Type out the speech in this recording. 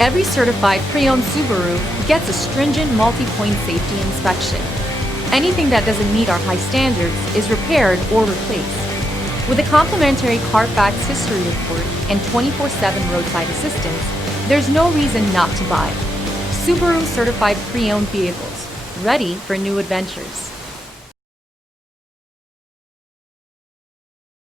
Every certified pre-owned Subaru gets a stringent multi-point safety inspection. Anything that doesn't meet our high standards is repaired or replaced. With a complimentary Carfax history report and 24/7 roadside assistance, there's no reason not to buy. Subaru certified pre-owned vehicles, ready for new adventures.